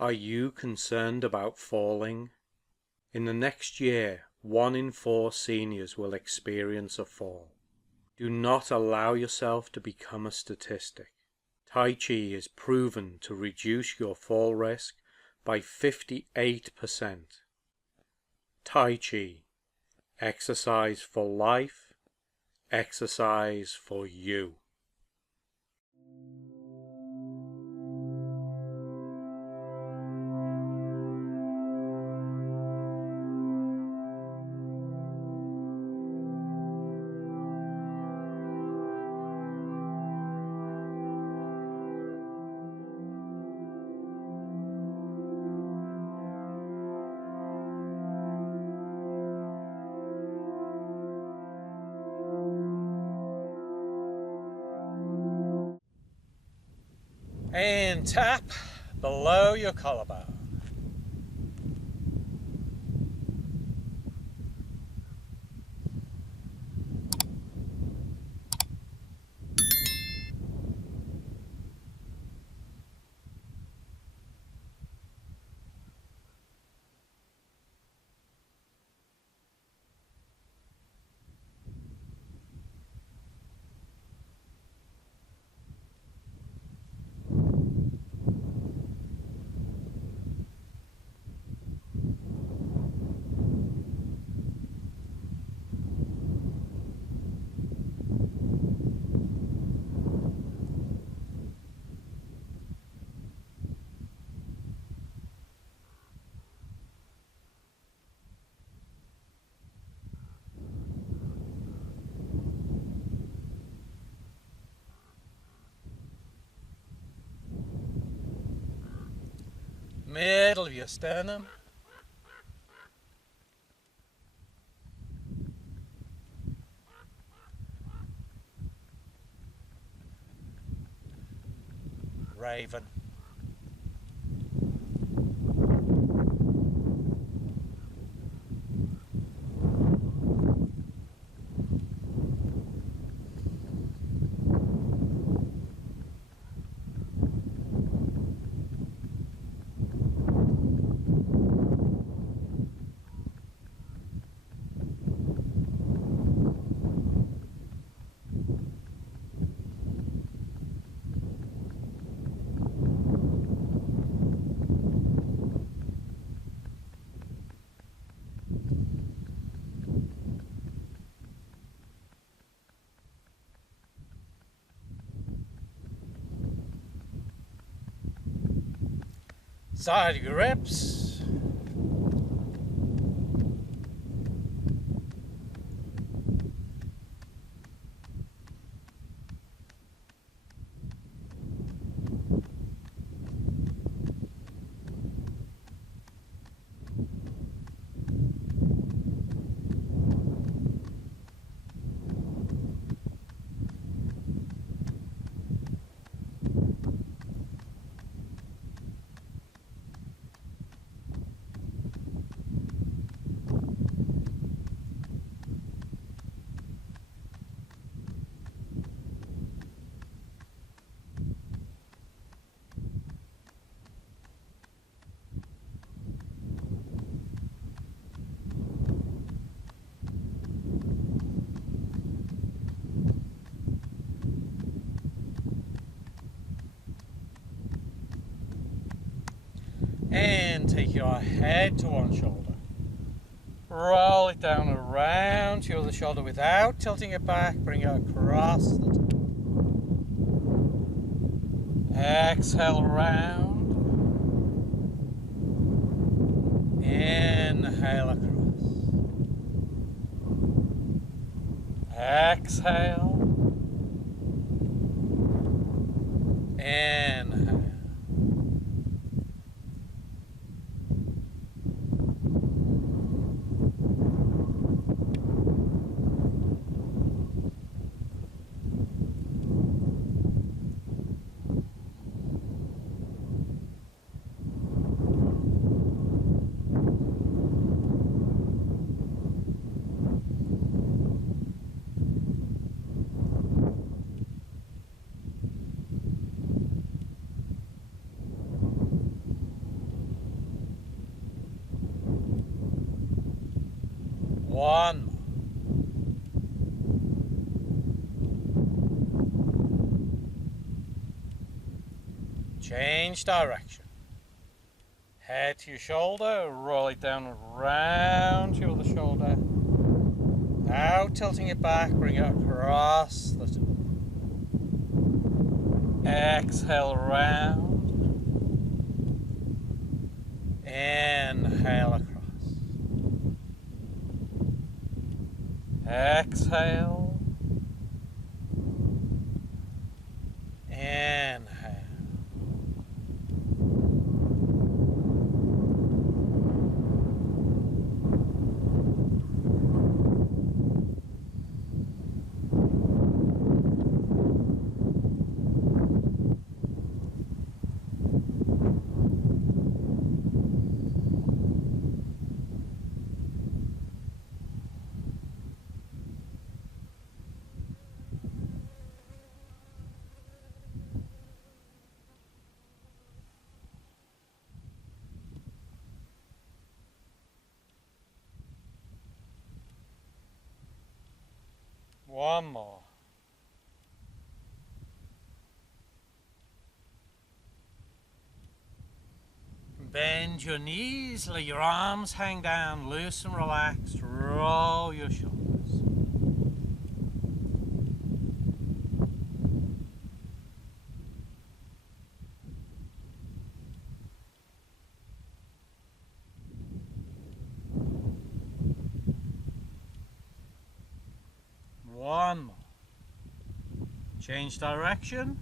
Are you concerned about falling? In the next year, 1 in 4 seniors will experience a fall. Do not allow yourself to become a statistic. Tai Chi is proven to reduce your fall risk by 58%. Tai Chi, exercise for life, exercise for you. And tap below your collarbone. Middle of your sternum. Raven. Side grips. And take your head to one shoulder. Roll it down around your other shoulder without tilting it back. Bring it across the top. Exhale round. Inhale across. Exhale. Inhale. One more. Change direction. Head to your shoulder, roll it down and round your other shoulder. Out, tilting it back, bring it across the top. Exhale round. Inhale across. Exhale. Inhale. One more. Bend your knees, let your arms hang down, loose and relaxed. Roll your shoulders. One more. Change direction.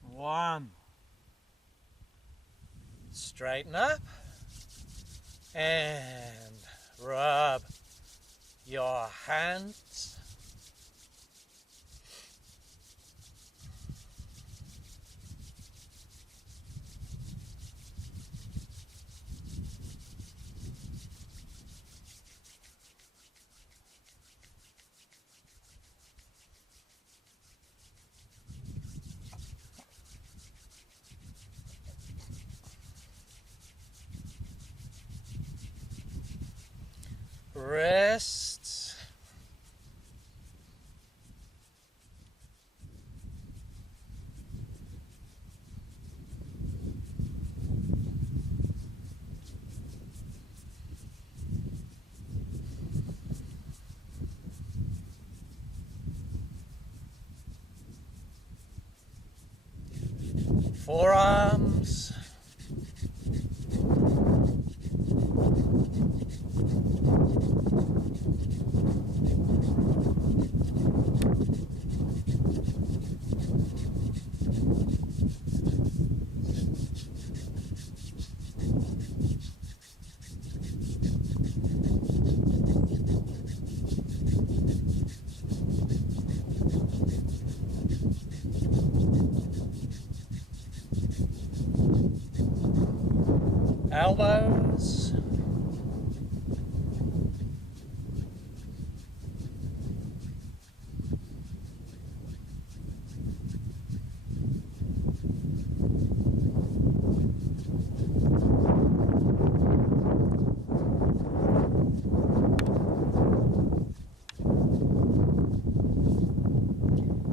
One. Straighten up and rub your hands. Wrists. Forearms. Elbows.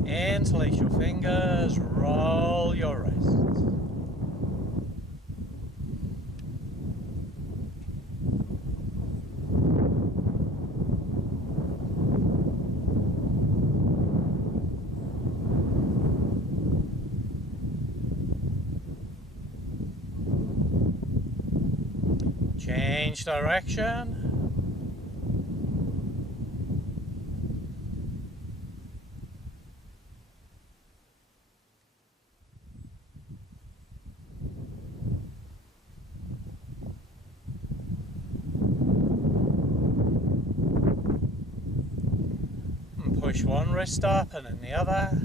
Interlace your fingers, roll your wrists. Change direction. And push one wrist up and then the other.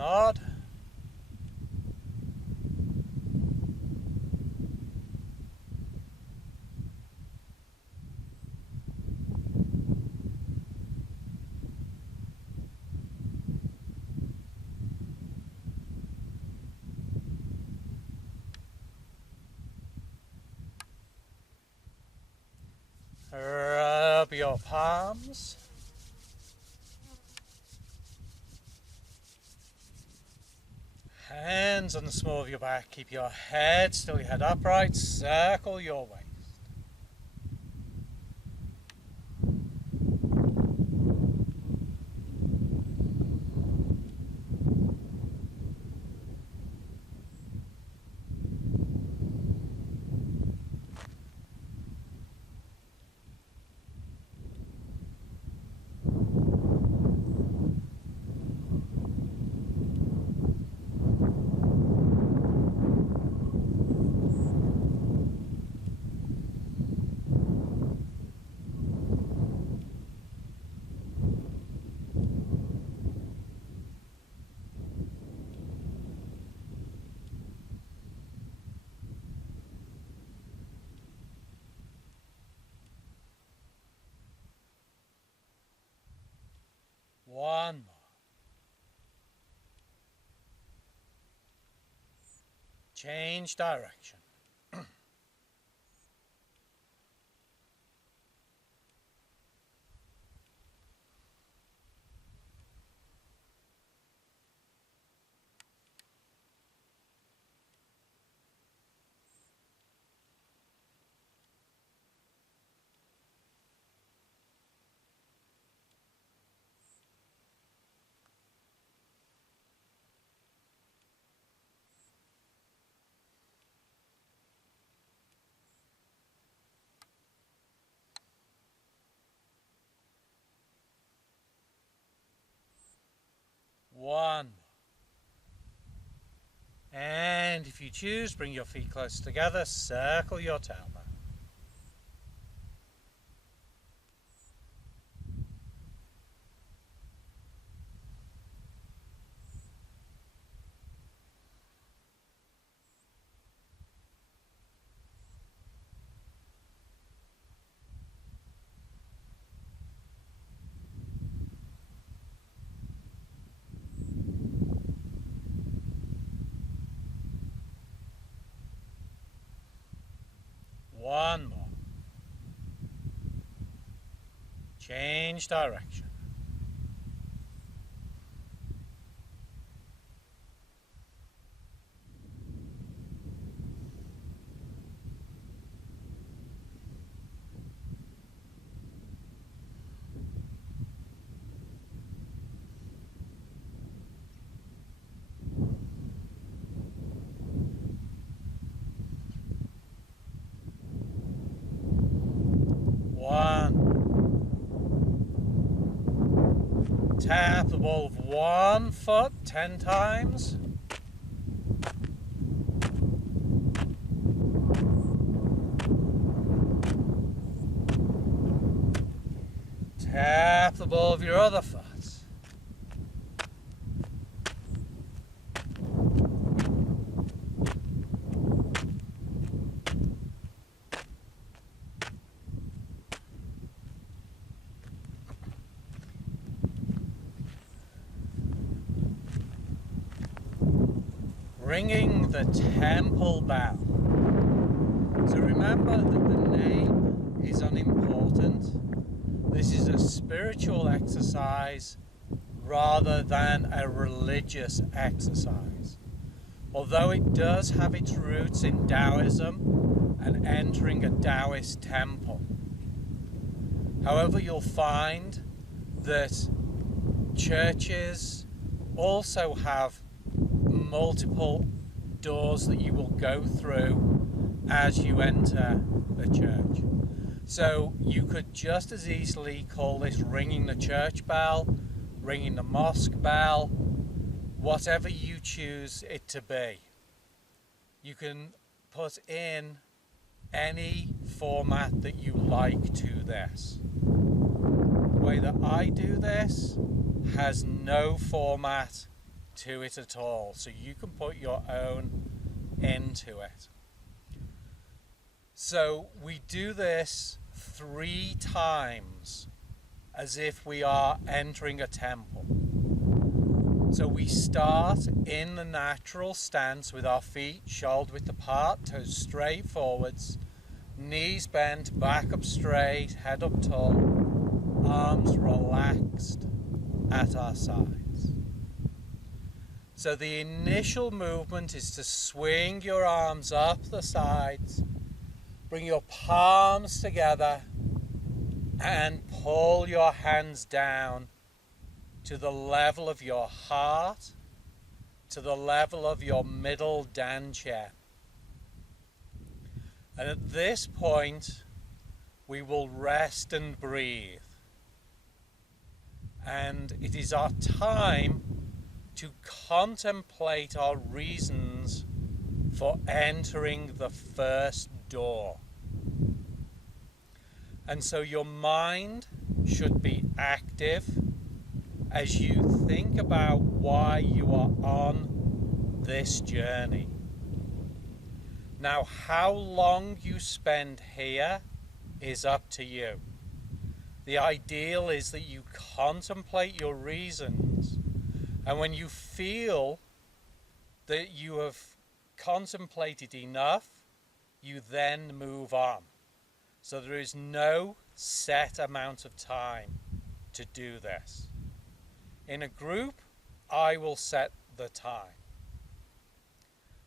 nod. Rub your palms. Hands on the small of your back. Keep your head still, your head upright. Circle your waist. One more. Change direction. One more. And if you choose, bring your feet close together, circle your tailbone. One more. Change direction. Tap the ball of one foot 10 times. Tap the ball of your other foot. Ringing the temple bell. So remember that the name is unimportant. This is a spiritual exercise rather than a religious exercise. Although it does have its roots in Taoism and entering a Taoist temple. However, you'll find that churches also have multiple doors that you will go through as you enter the church. So you could just as easily call this ringing the church bell, ringing the mosque bell, whatever you choose it to be. You can put in any format that you like to this. The way that I do this has no format to it at all, so you can put your own into it. So we do this 3 times as if we are entering a temple. So we start in the natural stance with our feet shoulder width apart, toes straight forwards, knees bent, back up straight, head up tall, arms relaxed at our sides. So the initial movement is to swing your arms up the sides, bring your palms together and pull your hands down to the level of your heart, to the level of your middle dantian. And at this point, we will rest and breathe. And it is our time to contemplate our reasons for entering the first door. And so your mind should be active as you think about why you are on this journey. Now, how long you spend here is up to you. The ideal is that you contemplate your reasons, and when you feel that you have contemplated enough, you then move on. So there is no set amount of time to do this. In a group, I will set the time.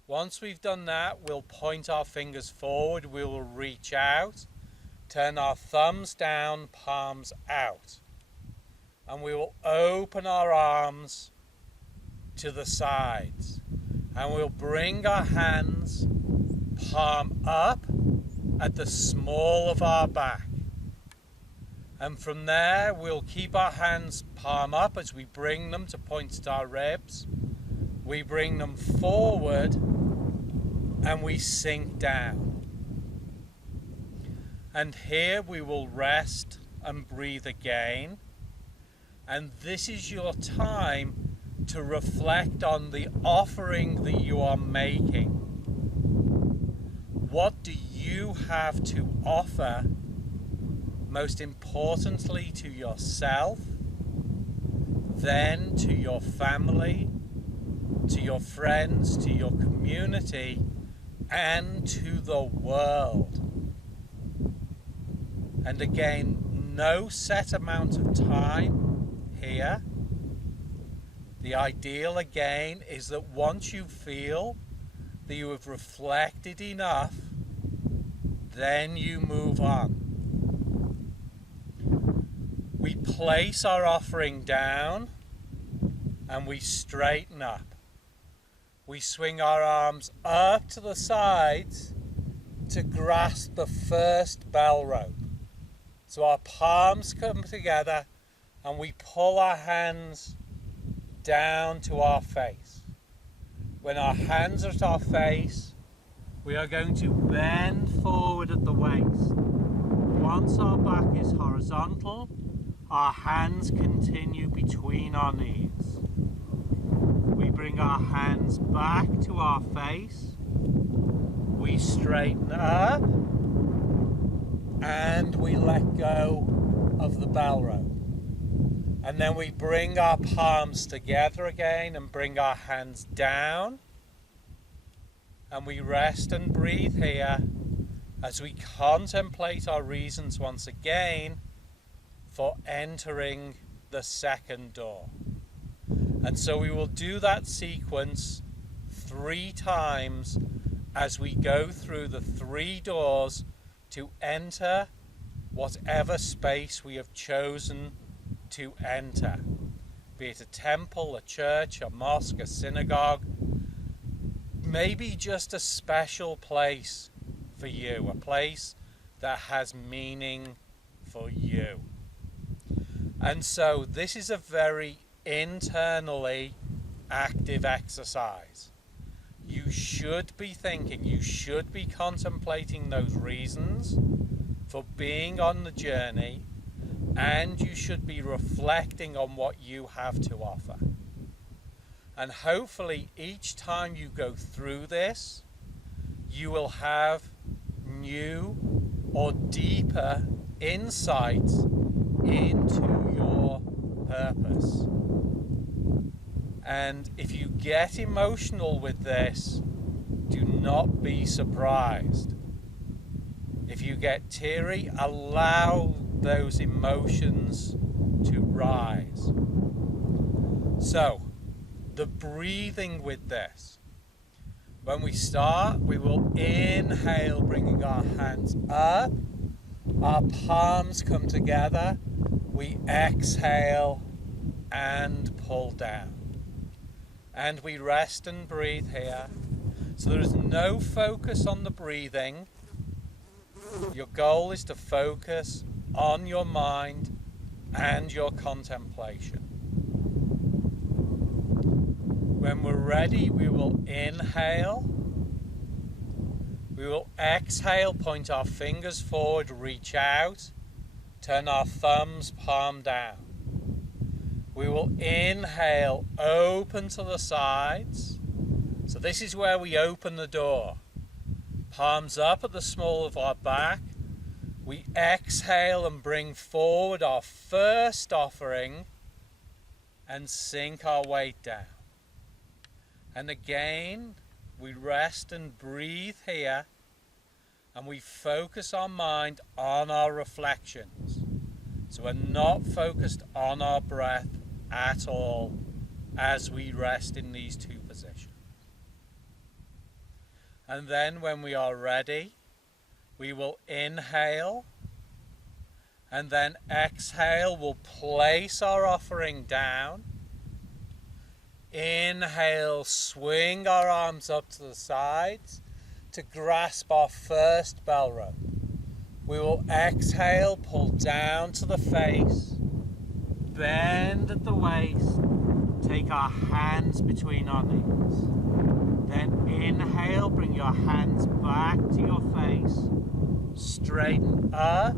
Once we've done that, we'll point our fingers forward, we will reach out, turn our thumbs down, palms out, and we will open our arms to the sides, and we'll bring our hands palm up at the small of our back. And from there, we'll keep our hands palm up as we bring them to point at our ribs. We bring them forward and we sink down. And here we will rest and breathe again. And this is your time to reflect on the offering that you are making. What do you have to offer, most importantly to yourself, then to your family, to your friends, to your community, and to the world? And again, no set amount of time here. The ideal again is that once you feel that you have reflected enough, then you move on. We place our offering down and we straighten up. We swing our arms up to the sides to grasp the first bell rope. So our palms come together and we pull our hands down to our face. When our hands are at our face, we are going to bend forward at the waist. Once our back is horizontal, our hands continue between our knees. We bring our hands back to our face. We straighten up and we let go of the bell rope. And then we bring our palms together again and bring our hands down. And we rest and breathe here as we contemplate our reasons once again for entering the second door. And so we will do that sequence 3 times as we go through the 3 doors to enter whatever space we have chosen to enter, be it a temple, a church, a mosque, a synagogue, maybe just a special place for you, a place that has meaning for you. And so this is a very internally active exercise. You should be thinking, you should be contemplating those reasons for being on the journey, and you should be reflecting on what you have to offer. And hopefully each time you go through this, you will have new or deeper insight into your purpose. And if you get emotional with this, do not be surprised. If you get teary, allow those emotions to rise. So, the breathing with this. When we start, we will inhale, bringing our hands up. Our palms come together. We exhale and pull down. And we rest and breathe here. So there is no focus on the breathing. Your goal is to focus on your mind and your contemplation. When we're ready, we will inhale. We will exhale, point our fingers forward, reach out, turn our thumbs palm down. We will inhale, open to the sides. So this is where we open the door. Palms up at the small of our back. We exhale and bring forward our first offering and sink our weight down. And again, we rest and breathe here, and we focus our mind on our reflections. So we're not focused on our breath at all as we rest in these two positions. And then when we are ready, we will inhale, and then exhale. We'll place our offering down. Inhale, swing our arms up to the sides to grasp our first bell rope. We will exhale, pull down to the face, bend at the waist, take our hands between our knees. Then inhale, bring your hands back to your face, straighten up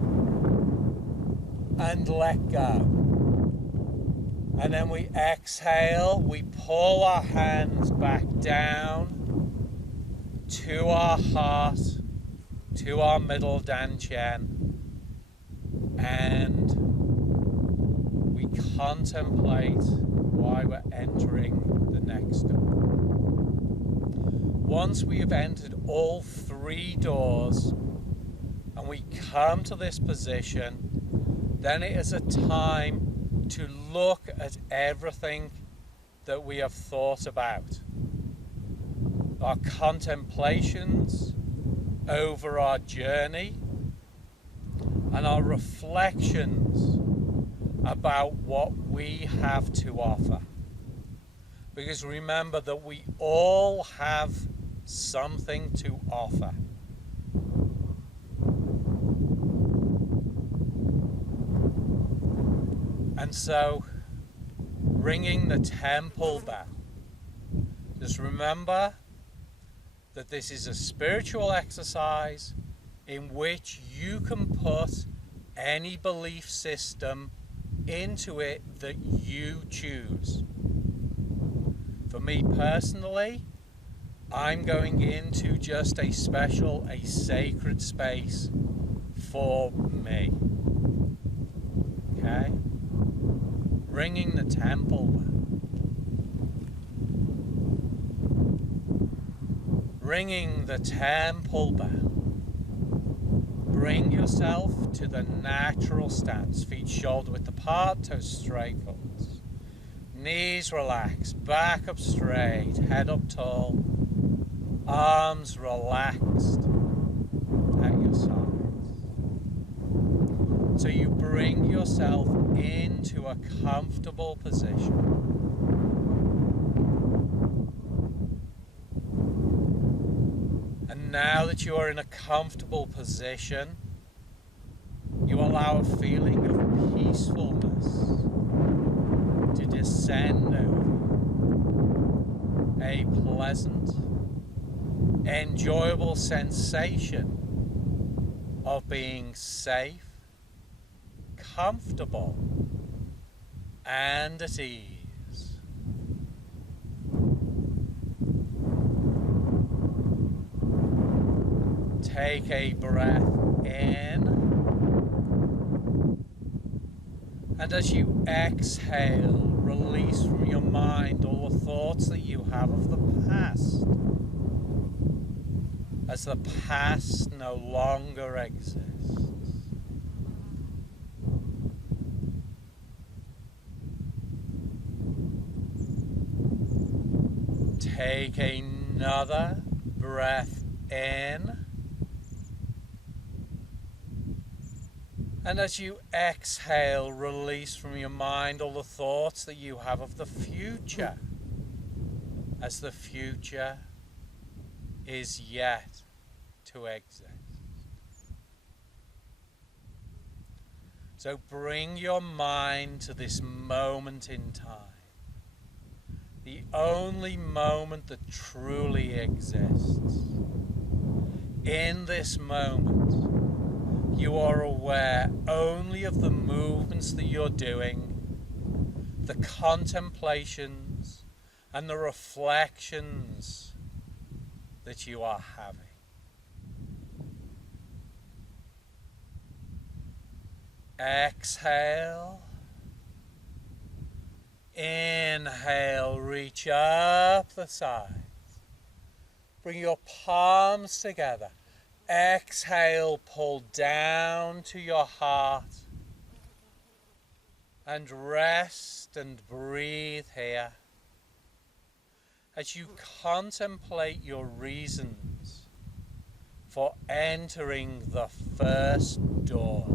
and let go. And then we exhale, we pull our hands back down to our heart, to our middle dantian, and we contemplate why we're entering the next door. Once we have entered all three doors and we come to this position, then it is a time to look at everything that we have thought about. Our contemplations over our journey and our reflections about what we have to offer. Because remember that we all have something to offer. And so, ringing the temple bell, just remember that this is a spiritual exercise in which you can put any belief system into it that you choose. For me personally, I'm going into just a sacred space for me. Okay? Ringing the temple bell. Ringing the temple bell. Bring yourself to the natural stance. Feet shoulder width apart, toes straight forwards. Knees relaxed, back up straight, head up tall. Arms relaxed at your sides. So you bring yourself into a comfortable position. And now that you are in a comfortable position, you allow a feeling of peacefulness to descend over you. A pleasant, enjoyable sensation of being safe, comfortable, and at ease. Take a breath in, and as you exhale, release from your mind all the thoughts that you have of the past, as the past no longer exists. Take another breath in, and as you exhale, release from your mind all the thoughts that you have of the future, as the future is yet to exist. So bring your mind to this moment in time, the only moment that truly exists. In this moment, you are aware only of the movements that you're doing, the contemplations and the reflections that you are having. Exhale. Inhale, reach up the sides. Bring your palms together. Exhale, pull down to your heart. And rest and breathe here. As you contemplate your reasons for entering the first door.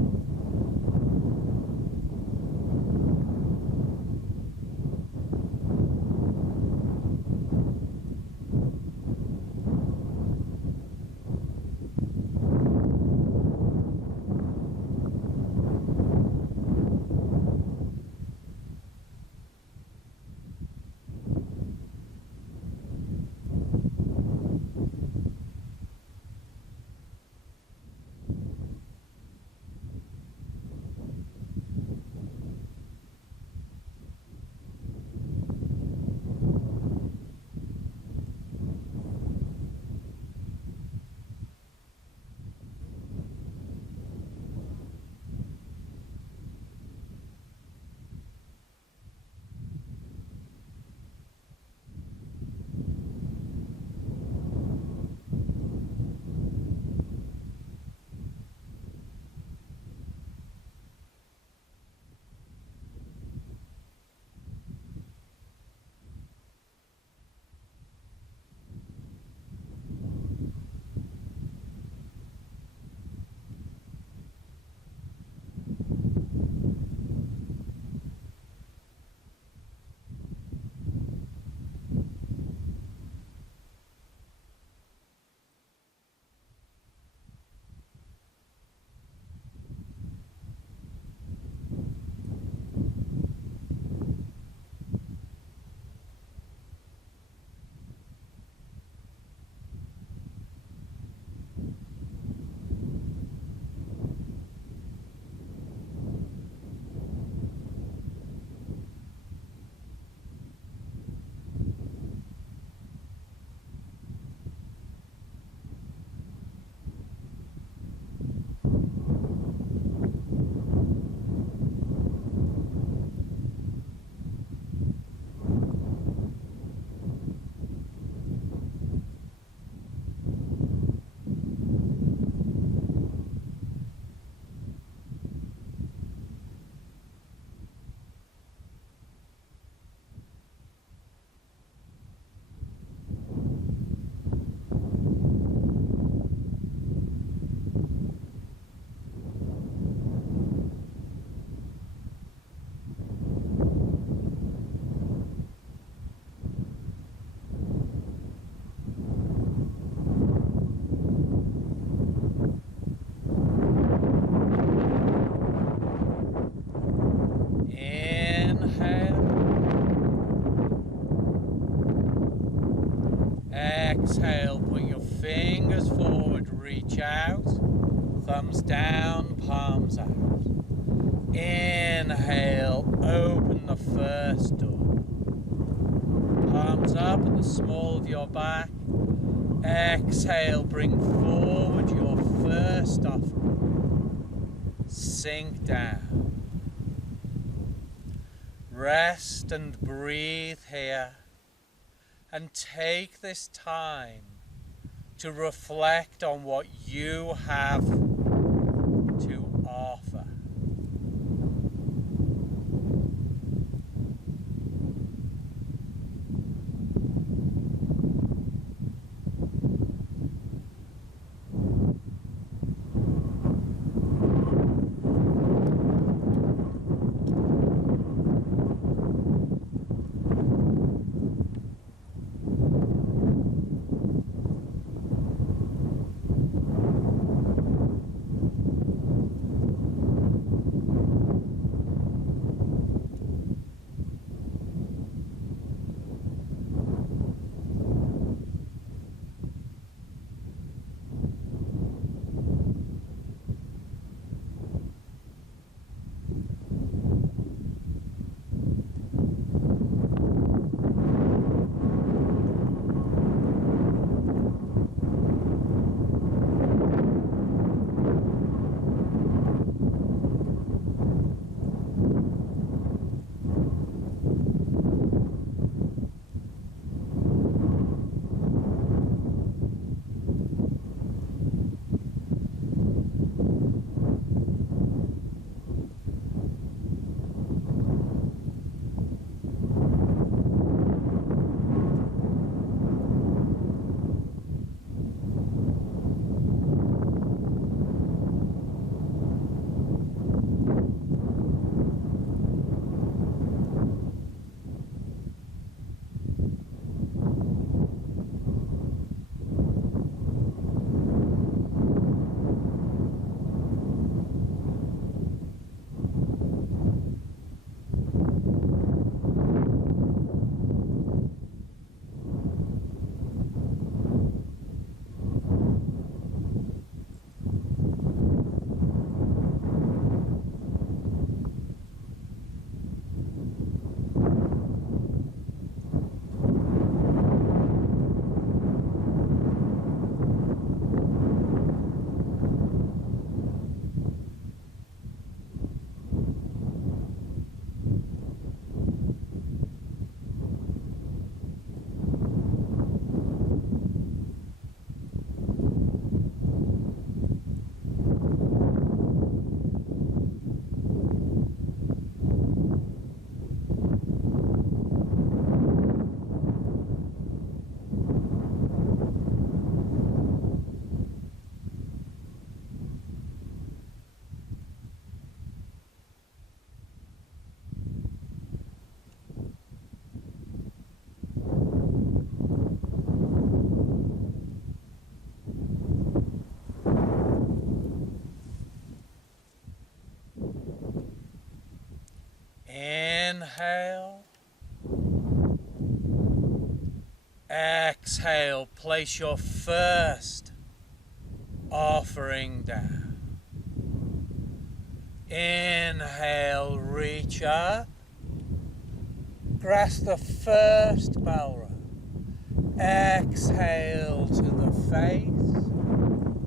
Exhale, put your fingers forward, reach out, thumbs down, palms out. Inhale, open the first door. Palms up at the small of your back. Exhale, bring forward your first offering. Sink down. Rest and breathe here, and take this time to reflect on what you have to offer. Inhale. Exhale, place your first offering down. Inhale, reach up. Grasp the first bell rope. Exhale to the face.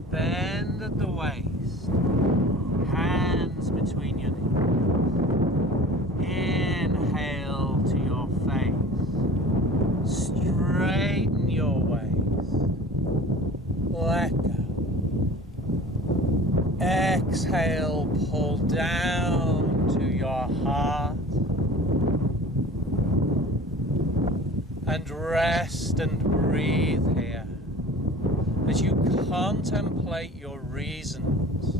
Bend at the waist. Hands between your knees. Inhale to your face. Straighten your waist. Let go. Exhale, pull down to your heart. And rest and breathe here as you contemplate your reasons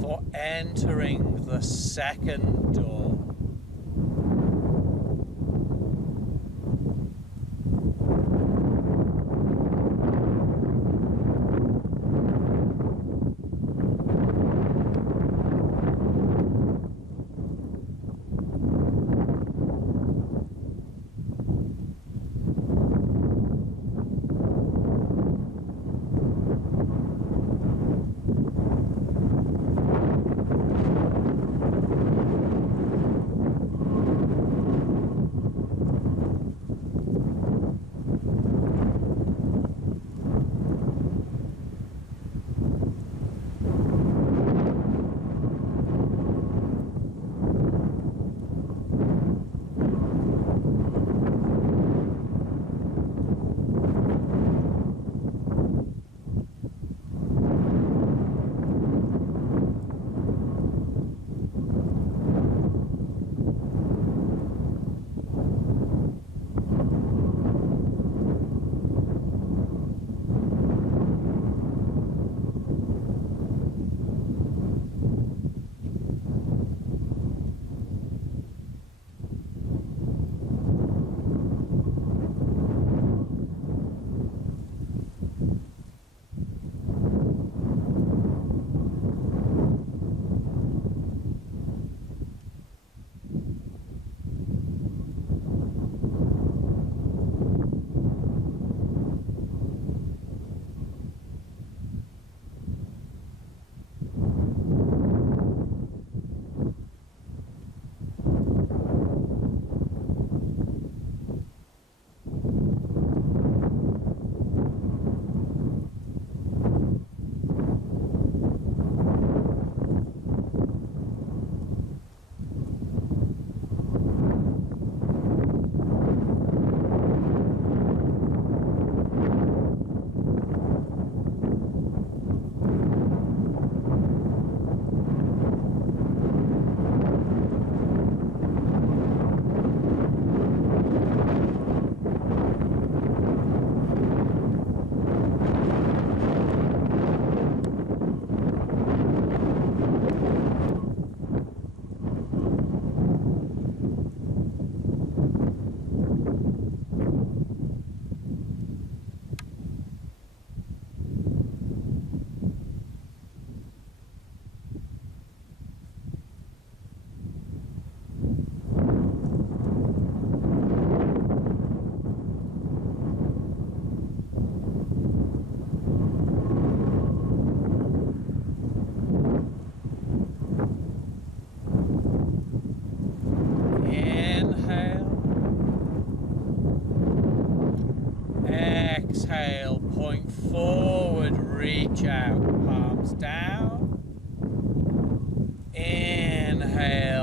for entering the second door.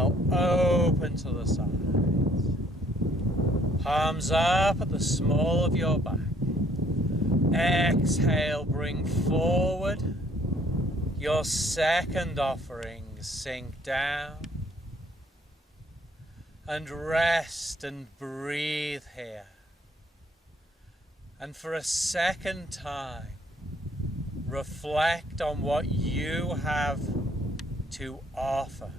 Inhale, open to the sides. Palms up at the small of your back. Exhale, bring forward. Your second offering, sink down. And rest and breathe here. And for a second time, reflect on what you have to offer.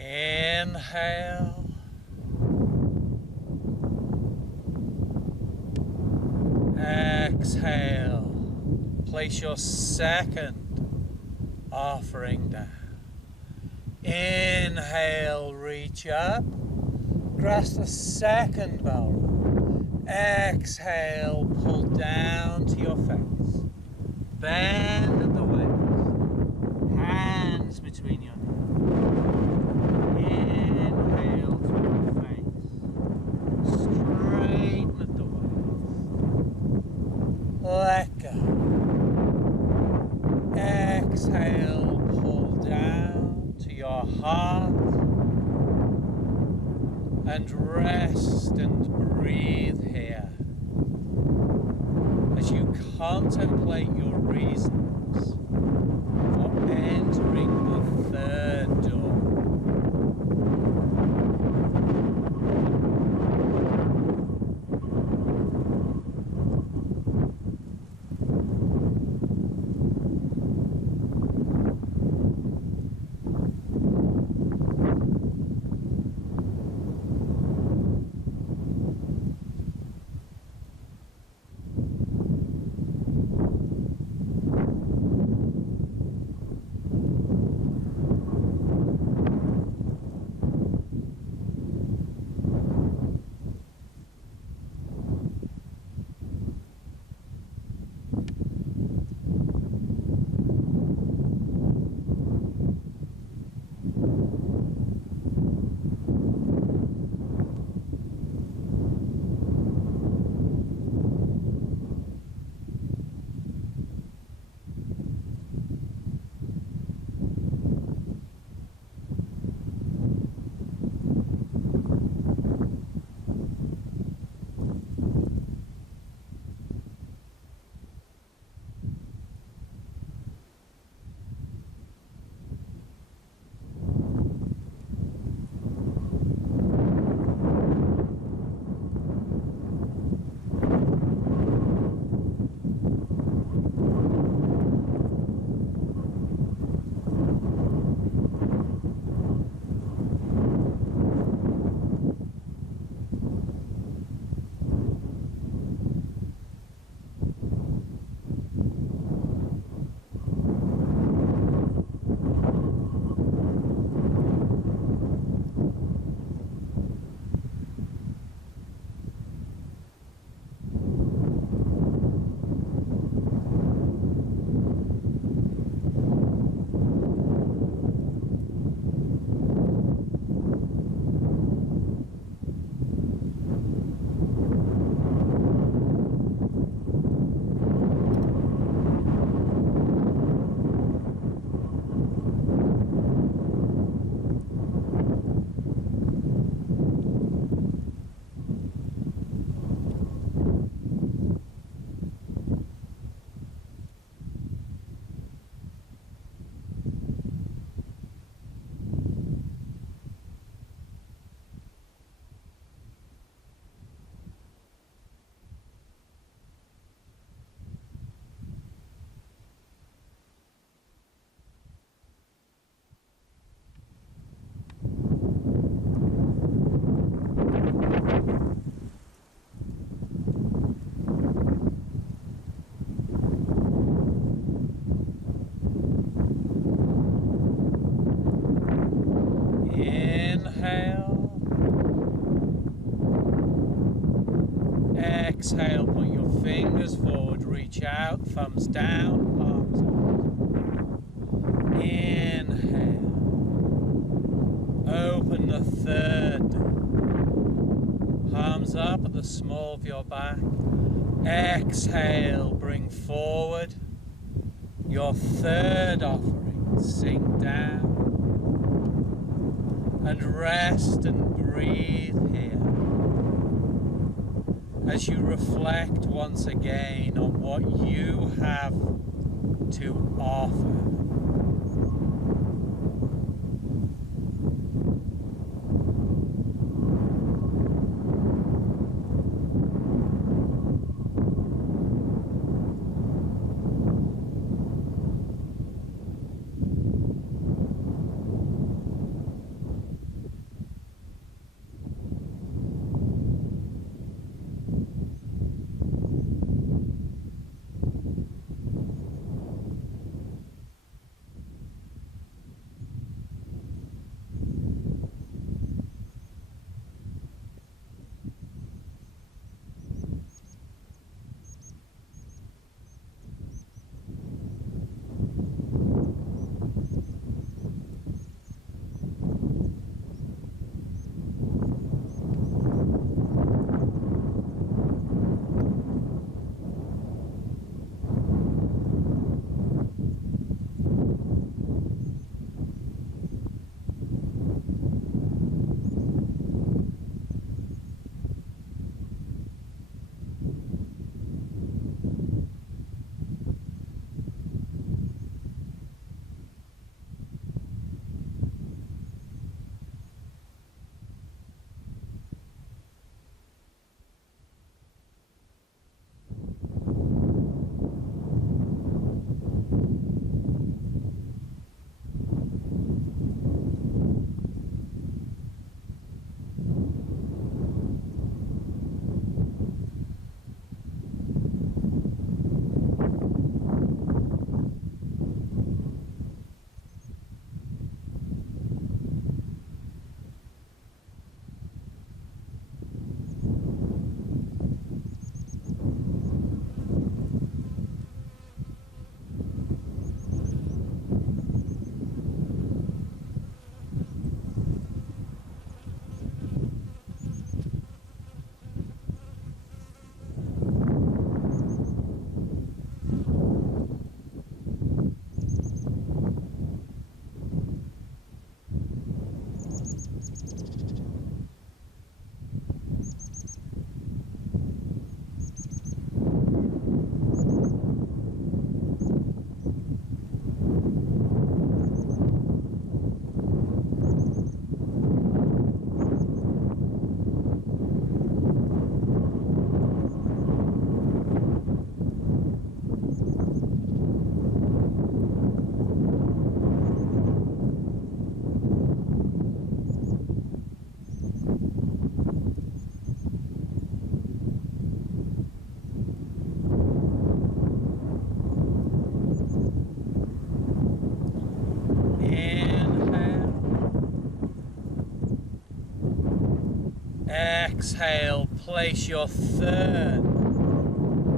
Inhale. Exhale. Place your second offering down. Inhale, reach up. Grasp the second bell rope. Exhale, pull down to your face. Bend at the waist. Hands between your knees. Inhale to your face. Straighten at the waist. Let go. Exhale, pull down to your heart. And rest and breathe here. As you contemplate your reasons for entering the third door. Inhale. Exhale, put your fingers forward, reach out, thumbs down, palms up. Inhale. Open the third. Palms up at the small of your back. Exhale, bring forward your third offering. Sink down and rest and breathe here as you reflect once again on what you have to offer. Exhale, place your third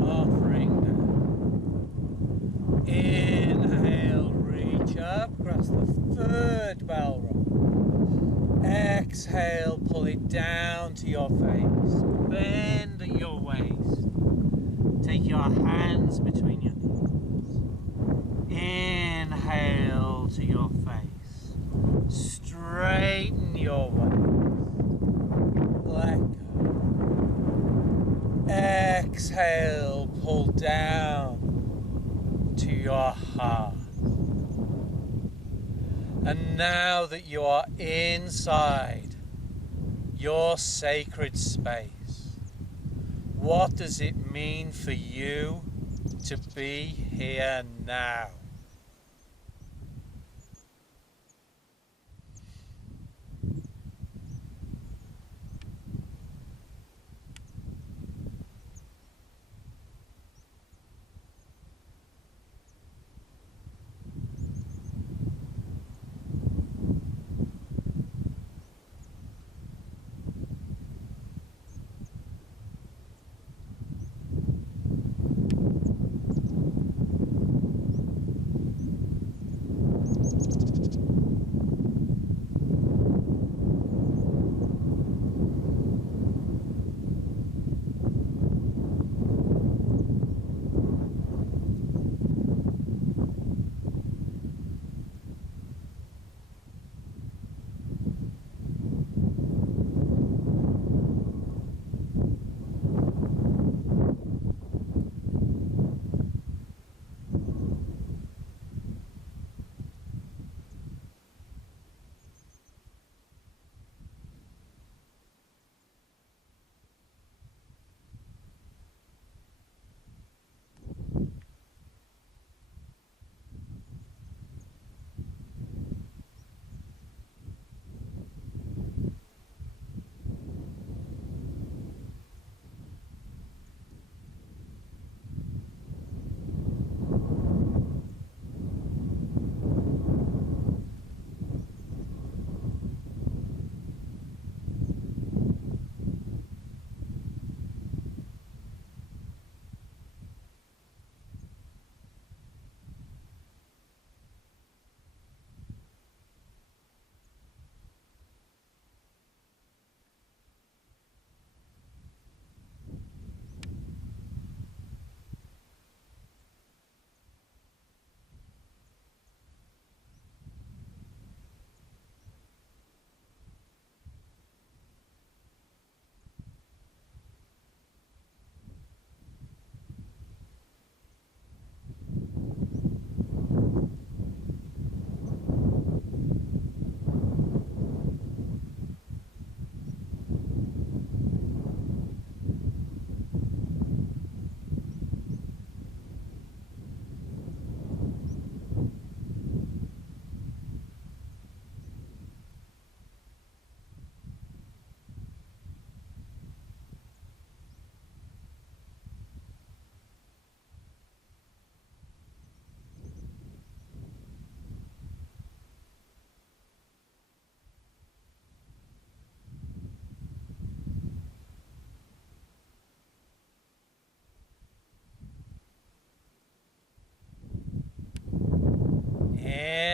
offering down. Inhale, reach up, across the third bell roll. Exhale, pull it down to your face. Bend at your waist. Take your hands between your knees. Inhale to your face. Straighten your waist. Let go. Exhale, pull down to your heart. And now that you are inside your sacred space, what does it mean for you to be here now?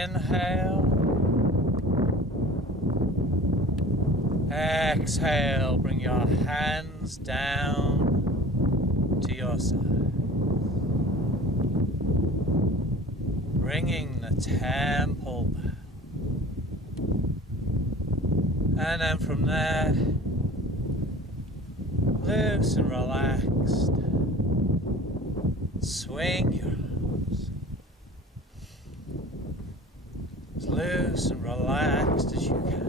Inhale. Exhale, bring your hands down to your side. Bringing the temple down. And then from there, loose and relaxed. Swing your arms. As loose and relaxed as you can.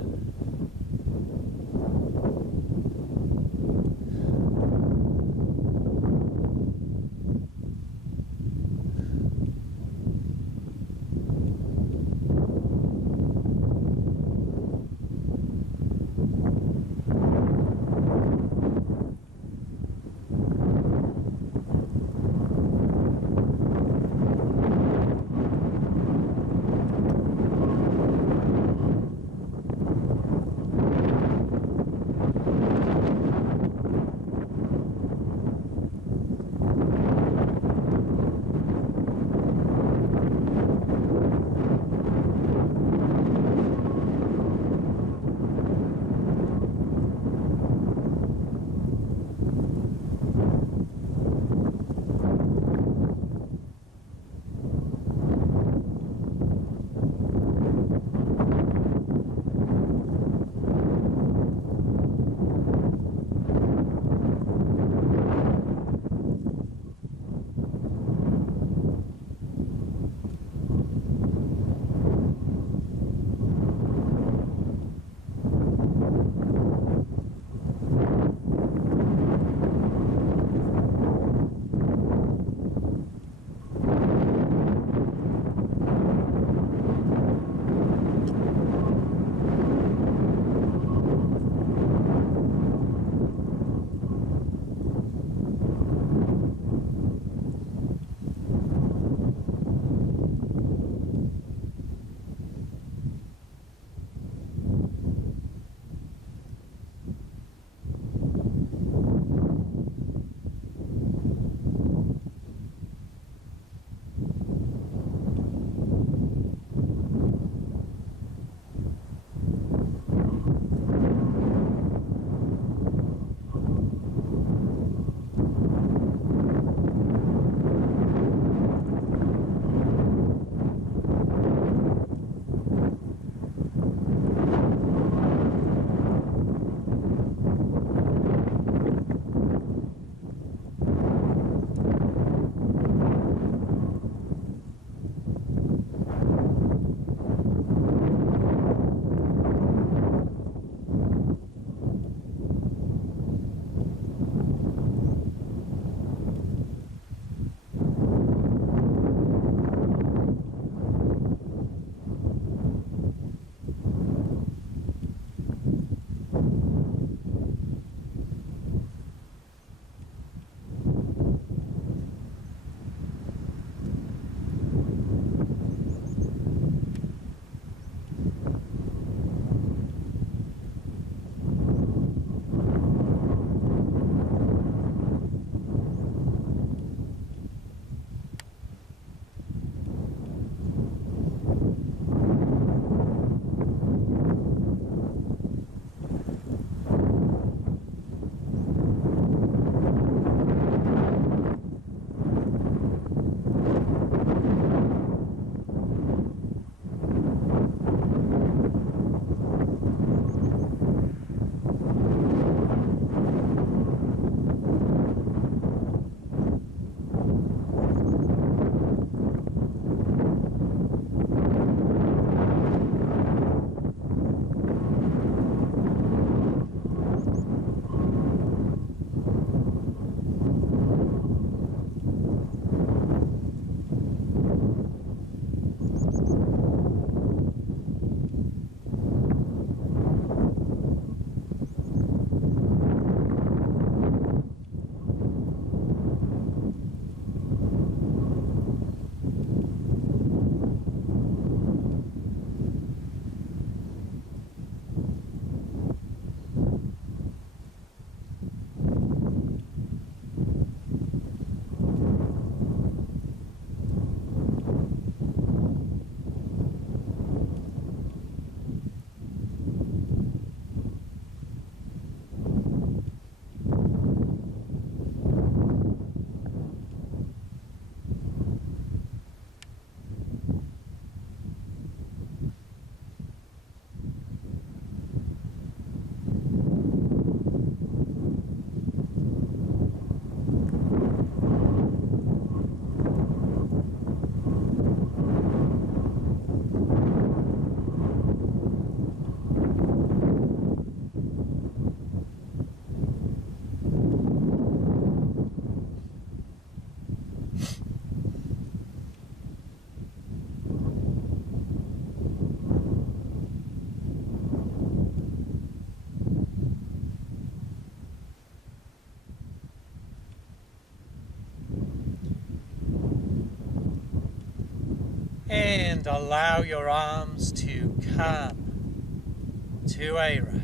and allow your arms to come to a rest.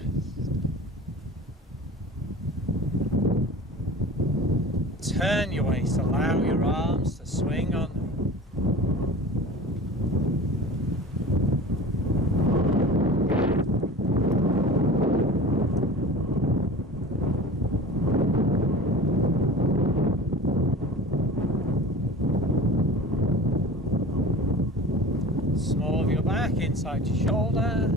Turn your waist, allow your arms to swing on the small of your back inside your shoulder.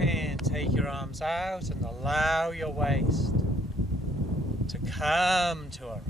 And take your arms out and allow your waist to come to a rest.